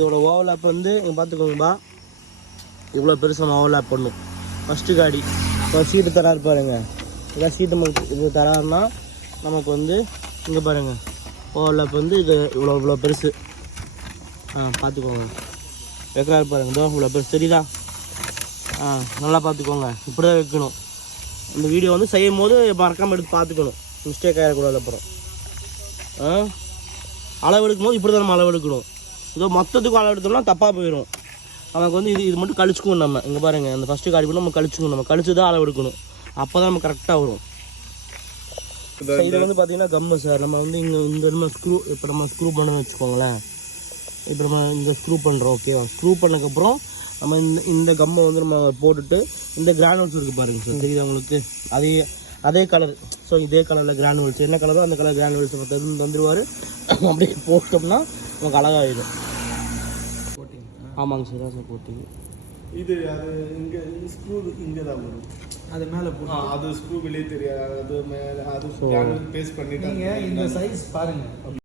இதோட ஓவர்லாப் வந்து இங்கே பார்த்துக்கோங்கப்பா, இவ்வளோ பெருசு நம்ம ஓவர்லாப் பண்ணும். ஃபஸ்ட்டு காடி இப்போ சீட்டு தராரு பாருங்க. இதான் சீட்டு நமக்கு இது தராருன்னா நமக்கு வந்து இங்கே பாருங்கள் ஓவர்லாப் வந்து இது இவ்வளோ பெருசு. பார்த்துக்கோங்க வைக்கிறாரு பாருங்க. இதோ இவ்வளோ பெருசு தெரியுதா? நல்லா பார்த்துக்கோங்க. இப்படி தான் வைக்கணும். இந்த வீடியோ வந்து செய்யும் போது மறக்காமல் எடுத்து பார்த்துக்கணும், மிஸ்டேக் ஆகிடக்கூடாது. அப்புறம் அளவு எடுக்கும் போது இப்படி தான் நம்ம அளவு எடுக்கணும். இதோ மொத்தத்துக்கும் அளவு எடுத்தோம்னா தப்பாக போயிடும். நமக்கு வந்து இது மட்டும் கழிச்சுக்கணும். நம்ம இங்கே பாருங்கள், அந்த ஃபஸ்ட்டு காடி கூட நம்ம கழிச்சுக்கணும். நம்ம கழிச்சு தான் அளவு எடுக்கணும். அப்போ தான் நம்ம கரெக்டாக வரும். இது வந்து பார்த்தீங்கன்னா கம்மு சார். நம்ம வந்து இங்கே இந்த நம்ம ஸ்க்ரூ இப்போ நம்ம ஸ்க்ரூ பண்ணணும்னு வச்சுக்கோங்களேன். இப்போ நம்ம இந்த ஸ்க்ரூ பண்ணுறோம். ஓகேவா? ஸ்க்ரூ பண்ணதுக்கப்புறம் நம்ம இந்த கம்மை வந்து நம்ம போட்டுட்டு இந்த கிரானுவல்ஸ் இருக்குது பாருங்கள் சார், தெரியுது உங்களுக்கு? அதே கலர். ஸோ இதே கலரில் கிரானுவல்ஸ் என்ன கலரோ அந்த கலர் கிரானுவல்ஸ் வந்துடுவார். அப்படியே போட்டோம்னா நமக்கு அழகாகிடும். ஆமாங்க சார், சார் போட்டிங்க. இது அது இங்கே ஸ்க்ரூ இங்கே தான் வரும். அது மேலே அது ஸ்க்ரூ வெளியே தெரியாது. அது மேலே அது பேஸ்ட் பண்ணிட்டு இந்த சைஸ் பாருங்கள்.